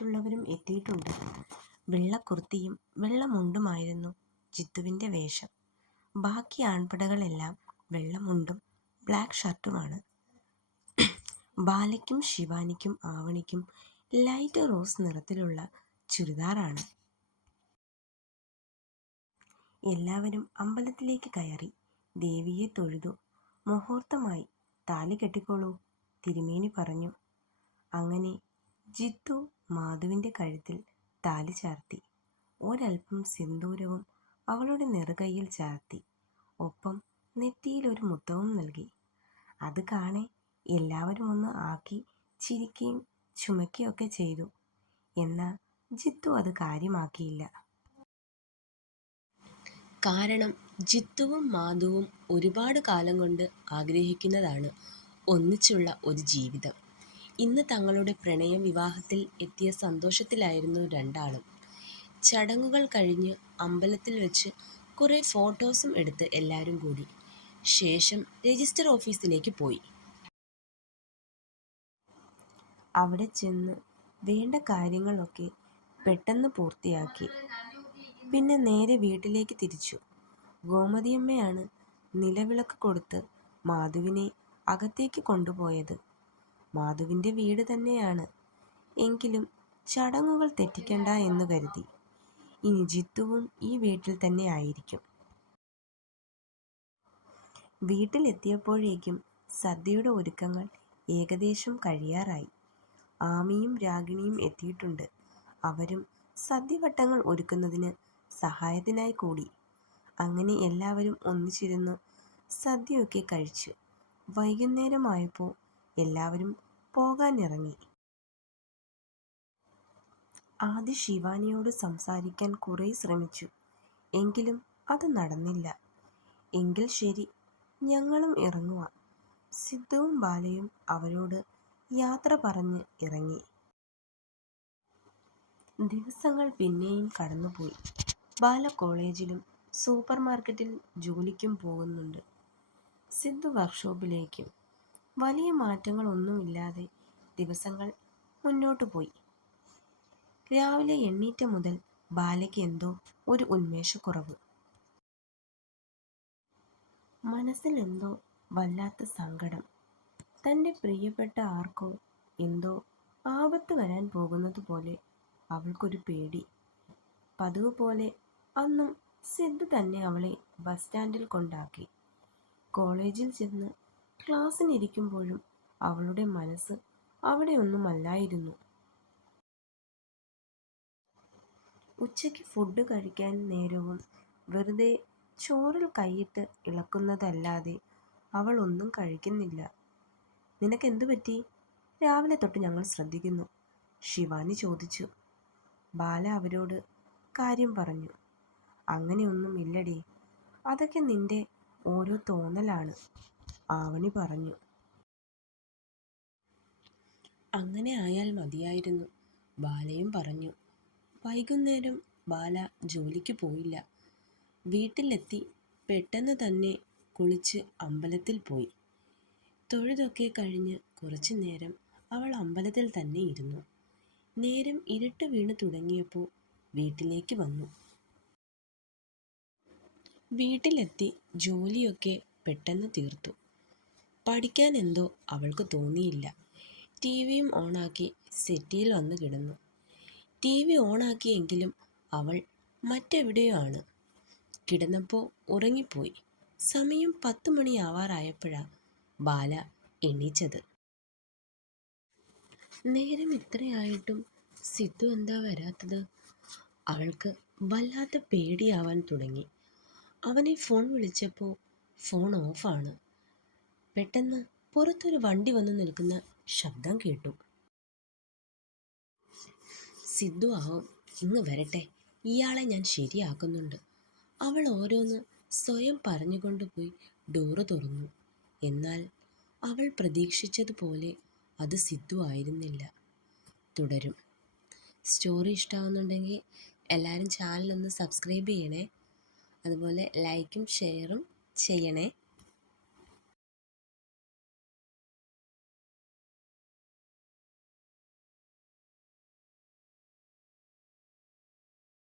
മറ്റുള്ളവരും എത്തിയിട്ടുണ്ട്. വെള്ളക്കുർത്തിയും വെള്ളമുണ്ടുമായിരുന്നു ജിത്തുവിൻ്റെ വേഷം. ബാക്കി ആൺപടകളെല്ലാം വെള്ളമുണ്ടും ബ്ലാക്ക് ഷർട്ടുമാണ്. ബാലയ്ക്കും ശിവാനിക്കും ആവണിക്കും ലൈറ്റ് റോസ് നിറത്തിലുള്ള ചുരിദാറാണ്. എല്ലാവരും അമ്പലത്തിലേക്ക് കയറി ദേവിയെ തൊഴുതു. മുഹൂർത്തമായി, താലി കെട്ടിക്കോളൂ, തിരുമേനി പറഞ്ഞു. അങ്ങനെ ജിത്തു മാധുവിൻ്റെ കഴുത്തിൽ താലി ചാർത്തി. ഒരൽപ്പം സിന്ദൂരവും അവളുടെ നെറുകയിൽ ചാർത്തി. ഒപ്പം നെറ്റിയിൽ ഒരു മുത്തവും നൽകി. അത് കാണെ എല്ലാവരും ഒന്ന് ആക്കി ചിരിക്കുകയും ചുമയ്ക്കുകയൊക്കെ ചെയ്തു. എന്നാൽ ജിത്തു അത് കാര്യമാക്കിയില്ല. കാരണം ജിത്തുവും മാധുവും ഒരുപാട് കാലം കൊണ്ട് ആഗ്രഹിക്കുന്നതാണ് ഒന്നിച്ചുള്ള ഒരു ജീവിതം. ഇന്ന് തങ്ങളുടെ പ്രണയ വിവാഹത്തിൽ എത്തിയ സന്തോഷത്തിലായിരുന്നു രണ്ടാളും. ചടങ്ങുകൾ കഴിഞ്ഞ് അമ്പലത്തിൽ വെച്ച് കുറേ ഫോട്ടോസും എടുത്ത് എല്ലാവരും കൂടി. ശേഷം രജിസ്റ്റർ ഓഫീസിലേക്ക് പോയി. അവിടെ ചെന്ന് വേണ്ട കാര്യങ്ങളൊക്കെ പെട്ടെന്ന് പൂർത്തിയാക്കി. പിന്നെ നേരെ വീട്ടിലേക്ക് തിരിച്ചു. ഗോമതിയമ്മയാണ് നിലവിളക്ക് കൊടുത്ത് മാധുവിനെ അകത്തേക്ക് കൊണ്ടുപോയത്. മാധുവിൻ്റെ വീട് തന്നെയാണ്. എങ്കിലും ചടങ്ങുകൾ തെറ്റിക്കണ്ട എന്ന് കരുതി. ഇനി ജിത്തുവും ഈ വീട്ടിൽ തന്നെ ആയിരിക്കും. വീട്ടിലെത്തിയപ്പോഴേക്കും സദ്യയുടെ ഒരുക്കങ്ങൾ ഏകദേശം കഴിയാറായി. ആമിയും രാഗിണിയും എത്തിയിട്ടുണ്ട്. അവരും സദ്യവട്ടങ്ങൾ ഒരുക്കുന്നതിന് സഹായത്തിനായി കൂടി. അങ്ങനെ എല്ലാവരും ഒന്നിച്ചിരുന്ന് സദ്യയൊക്കെ കഴിച്ചു. വൈകുന്നേരമായപ്പോൾ എല്ലാവരും പോകാനിറങ്ങി. ആദ്യ ശിവാനിയോട് സംസാരിക്കാൻ കുറേ ശ്രമിച്ചു. എങ്കിലും അത് നടന്നില്ല. എങ്കിൽ ശരി, ഞങ്ങളും ഇറങ്ങുക. സിദ്ധുവും ബാലയും അവരോട് യാത്ര പറഞ്ഞ് ഇറങ്ങി. ദിവസങ്ങൾ പിന്നെയും കടന്നുപോയി. ബാല കോളേജിലും സൂപ്പർ മാർക്കറ്റിൽ ജോലിക്കും പോകുന്നുണ്ട്. സിദ്ധു വർക്ക്ഷോപ്പിലേക്കും. വലിയ മാറ്റങ്ങളൊന്നുമില്ലാതെ ദിവസങ്ങൾ മുന്നോട്ടു പോയി. രാവിലെ എണ്ണീറ്റ മുതൽ ബാലയ്ക്ക് എന്തോ ഒരു ഉന്മേഷക്കുറവ്. മനസ്സിൽ എന്തോ വല്ലാത്ത സങ്കടം. തൻ്റെ പ്രിയപ്പെട്ട ആർക്കോ എന്തോ ആപത്ത് വരാൻ പോകുന്നത് പോലെ അവൾക്കൊരു പേടി. പതിവ് പോലെ അന്നും സിദ്ധു തന്നെ അവളെ ബസ് സ്റ്റാൻഡിൽ കൊണ്ടാക്കി. കോളേജിൽ ചെന്ന് ക്ലാസ്സിനിരിക്കുമ്പോഴും അവളുടെ മനസ്സ് അവിടെയൊന്നുമല്ലായിരുന്നു. ഉച്ചയ്ക്ക് ഫുഡ് കഴിക്കാൻ നേരവും വെറുതെ ചോറിൽ കൈയിട്ട് ഇളക്കുന്നതല്ലാതെ അവൾ ഒന്നും കഴിക്കുന്നില്ല. നിനക്കെന്തു പറ്റി? രാവിലെ തൊട്ട് ഞങ്ങൾ ശ്രദ്ധിക്കുന്നു, ശിവാനി ചോദിച്ചു. ബാല അവരോട് കാര്യം പറഞ്ഞു. അങ്ങനെയൊന്നും ഇല്ലടി, അതൊക്കെ നിന്റെ ഓരോ തോന്നലാണ്, ആവണി പറഞ്ഞു. അങ്ങനെ ആയാൽ മതിയായിരുന്നു, ബാലയും പറഞ്ഞു. വൈകുന്നേരം ബാല ജോലിക്ക് പോയില്ല. വീട്ടിലെത്തി പെട്ടെന്ന് തന്നെ കുളിച്ച് അമ്പലത്തിൽ പോയി. തൊഴുതൊക്കെ കഴിഞ്ഞ് കുറച്ചു നേരം അവൾ അമ്പലത്തിൽ തന്നെ ഇരുന്നു. നേരം ഇരുട്ട് വീണ് തുടങ്ങിയപ്പോൾ വീട്ടിലേക്ക് വന്നു. വീട്ടിലെത്തി ജോലിയൊക്കെ പെട്ടെന്ന് തീർത്തു. പഠിക്കാൻ എന്തോ അവൾക്ക് തോന്നിയില്ല. ടി വിയും ഓണാക്കി സെറ്റിയിൽ വന്ന് കിടന്നു. ടി വി ഓണാക്കിയെങ്കിലും അവൾ മറ്റെവിടെയോ ആണ്. കിടന്നപ്പോൾ ഉറങ്ങിപ്പോയി. സമയം 10 മണിയാവാറായപ്പോഴാണ് ബാല എണീച്ചത്. നേരം ഇത്രയായിട്ടും സിദ്ധു എന്താ വരാത്തത്? അവൾക്ക് വല്ലാത്ത പേടിയാവാൻ തുടങ്ങി. അവനെ ഫോൺ വിളിച്ചപ്പോൾ ഫോൺ ഓഫാണ്. പെട്ടെന്ന് പുറത്തൊരു വണ്ടി വന്ന് നിൽക്കുന്ന ശബ്ദം കേട്ടു. സിദ്ധു ആവും, ഇങ്ങ് വരട്ടെ, ഇയാളെ ഞാൻ ശരിയാക്കുന്നുണ്ട്. അവൾ ഓരോന്ന് സ്വയം പറഞ്ഞുകൊണ്ടുപോയി ഡോറ് തുറന്നു. എന്നാൽ അവൾ പ്രതീക്ഷിച്ചതുപോലെ അത് സിദ്ധു ആയിരുന്നില്ല. തുടരും. സ്റ്റോറി ഇഷ്ടമാവുന്നുണ്ടെങ്കിൽ എല്ലാവരും ചാനലൊന്ന് സബ്സ്ക്രൈബ് ചെയ്യണേ. അതുപോലെ ലൈക്കും ഷെയറും ചെയ്യണേ.